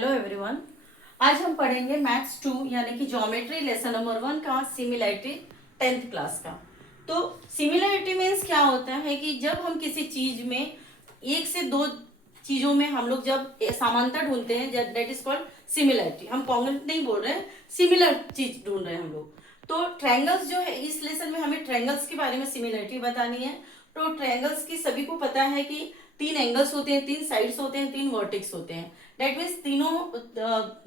Hello everyone. आज हम पढ़ेंगे मैथ्स 2 यानी कि ज्योमेट्री लेसन नंबर 1 का सिमिलैरिटी 10th क्लास का। तो सिमिलैरिटी मीन्स क्या होता है कि जब हम किसी चीज में एक से दो चीजों में हम लोग जब समानता ढूंढते हैं, दैट इज कॉल्ड सिमिलैरिटी। हम कॉन्ग्रुएंट नहीं बोल रहे हैं, सिमिलर चीज ढूंढ रहे हैं हम लोग। तो ट्रायंगल्स जो है, इस लेसन में हमें ट्रायंगल्स के बारे में सिमिलैरिटी बतानी है। तो ट्रायंगल्स की सभी को पता है कि तीन एंगल्स होते हैं, तीन साइड्स होते हैं, तीन वर्टेक्स होते हैं। दैट मीन्स तीनों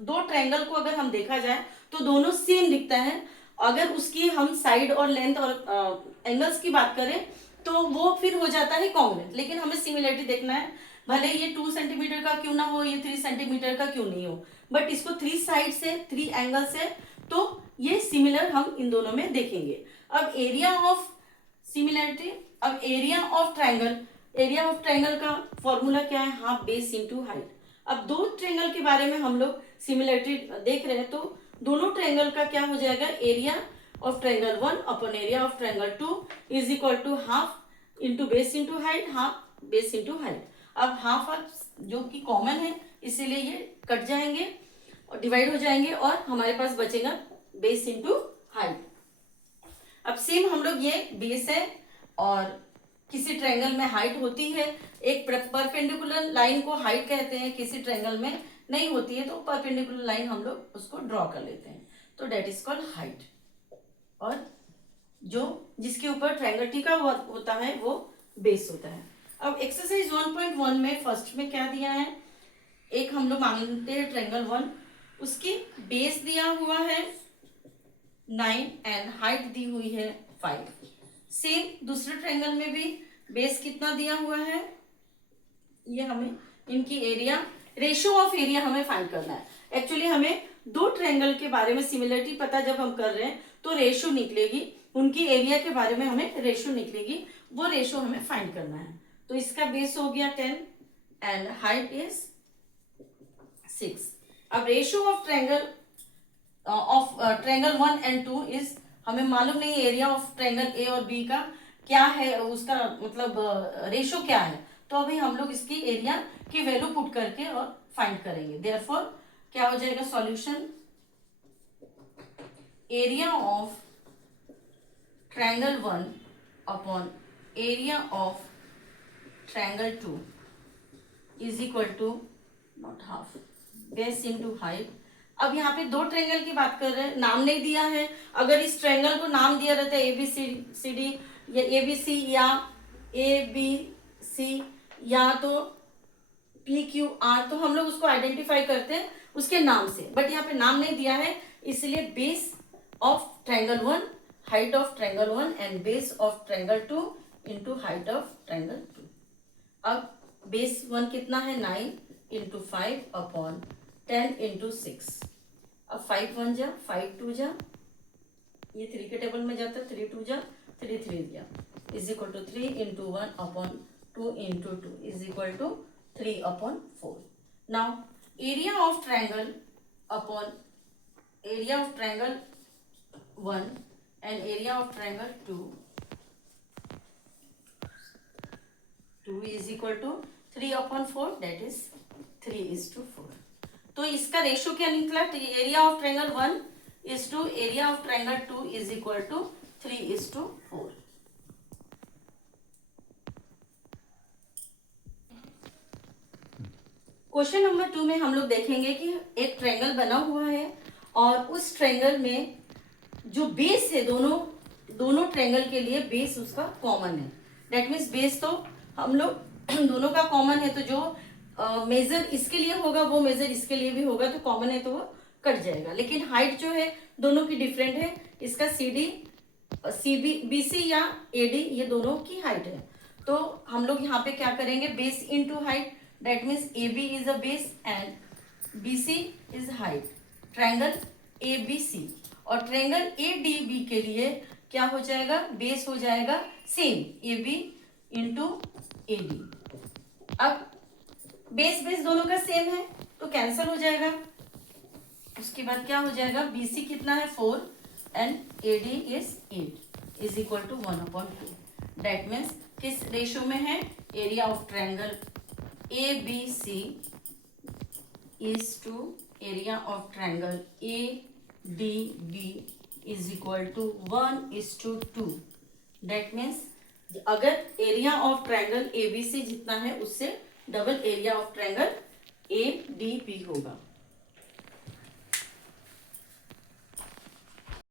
दो ट्रायंगल को अगर हम देखा जाए तो दोनों सेम दिखता है। अगर उसकी हम साइड और लेंथ और एंगल्स की बात करें तो वो फिर हो जाता है कॉन्ग्रुएंट। लेकिन हमें सिमिलरिटी देखना है, भले ये 2 सेंटीमीटर का क्यों ना हो, ये 3 सेंटीमीटर का क्यों नहीं हो, बट इसको 3 साइड से 3 एंगल से तो ये सिमिलर हम इन दोनों में देखेंगे। अब एरिया ऑफ सिमिलरिटी, अब area of triangle, area of triangle का फॉर्मूला क्या है? Half base into height. अब दो ट्रायंगल के बारे में हम लोग सिमिलरिटी देख रहे हैं, तो दोनों ट्रायंगल का क्या हो जाएगा? Area of triangle 1 upon area of triangle 2 is equal to half into base into height, half base into height. अब हाफ जो कि कॉमन है इसीलिए ये कट जाएंगे और डिवाइड हो जाएंगे और हमारे पास बचेगा बेस इंटू हाइट। अब सेम हम लोग, ये बेस है और किसी ट्रायंगल में हाइट होती है, एक परपेंडिकुलर लाइन को हाइट कहते हैं, किसी ट्रायंगल में नहीं होती है तो परपेंडिकुलर लाइन हम लोग उसको ड्रॉ कर लेते हैं, तो डेट इज कॉल्ड हाइट। और जो जिसके ऊपर ट्रायंगल टिका हुआ होता है वो बेस होता है। अब एक्सरसाइज 1.1 में फर्स्ट में क्या दिया है? एक हम लोग मानते हैं ट्रायंगल 1, उसकी बेस दिया हुआ है 9 एंड हाइट दी हुई है 5। सेम दूसरे ट्रायंगल में भी बेस कितना दिया हुआ है, ये हमें इनकी एरिया, रेशियो ऑफ एरिया हमें फाइंड करना है। एक्चुअली हमें दो ट्रायंगल के बारे में सिमिलरिटी पता जब हम कर रहे हैं तो रेशियो निकलेगी, उनकी एरिया के बारे में हमें रेशियो निकलेगी, वो रेशियो हमें फाइंड करना है। तो इसका बेस हो गया 10 एंड हाइट इज 6। अब ratio of triangle triangle 1 and 2 is, हमें मालूम नहीं एरिया ऑफ ट्रायंगल ए और बी का क्या है, उसका मतलब रेशियो क्या है, तो अभी हम लोग इसकी एरिया की वैल्यू पुट करके और फाइंड करेंगे। देयरफॉर क्या हो जाएगा solution? Area of triangle 1 upon area of triangle 2 is equal to, not half, base into height. अब यहाँ पे दो ट्रायंगल की बात कर रहे हैं, नाम नहीं दिया है। अगर इस ट्रायंगल को नाम दिया रहता है ABCD या ABC या ABC या तो PQR, तो हम लोग उसको आइडेंटिफाई करते हैं उसके नाम से, बट यहाँ पे नाम नहीं दिया है, इसलिए base of triangle 1, height of triangle 1 and base of triangle 2 into height of triangle 2। अब बेस 1 कितना है? 9 इंटू 5 अपॉन 10 इंटू 6। अब 5 1 जा, 5 2 जा, ये 3 के टेबल में जाता है, 3 2 जा, 3 3 जा, is equal to 3 into 1 upon 2 into 2 is equal to 3 upon 4। Now area of triangle upon area of triangle 1 and area of triangle 2 is equal to 3 upon 4, that is 3:4। तो इसका रेशियो क्या निकला? Area of triangle 1 is to area of triangle 2 is equal to 3:4। Question number 2 में हम लोग देखेंगे कि एक ट्रायंगल बना हुआ है और उस ट्रायंगल में जो बेस है, दोनों ट्रायंगल के लिए बेस उसका कॉमन है। दैट मीन्स बेस तो हम लोग दोनों का कॉमन है, तो जो मेजर इसके लिए होगा वो मेजर इसके लिए भी होगा, तो कॉमन है तो वो कट जाएगा। लेकिन हाइट जो है दोनों की डिफरेंट है, इसका BC या AD ये दोनों की हाइट है। तो हम लोग यहाँ पे क्या करेंगे? Base into height, that means AB is a base and BC is height, triangle ABC। और ट्रायंगल ADB के लिए क्या हो जाएगा? बेस हो जाएगा सेम AB इंटू AD। अब बेस दोनों का सेम है तो कैंसल हो जाएगा। उसके बाद क्या हो जाएगा? BC कितना है? 4 and AD is 8 is equal to 1/2। That means किस रेशियो में है? Area of triangle ABC is to area of triangle A D B is equal to 1:2। That means अगर area of triangle A B C जितना है उससे double area of triangle A D B होगा।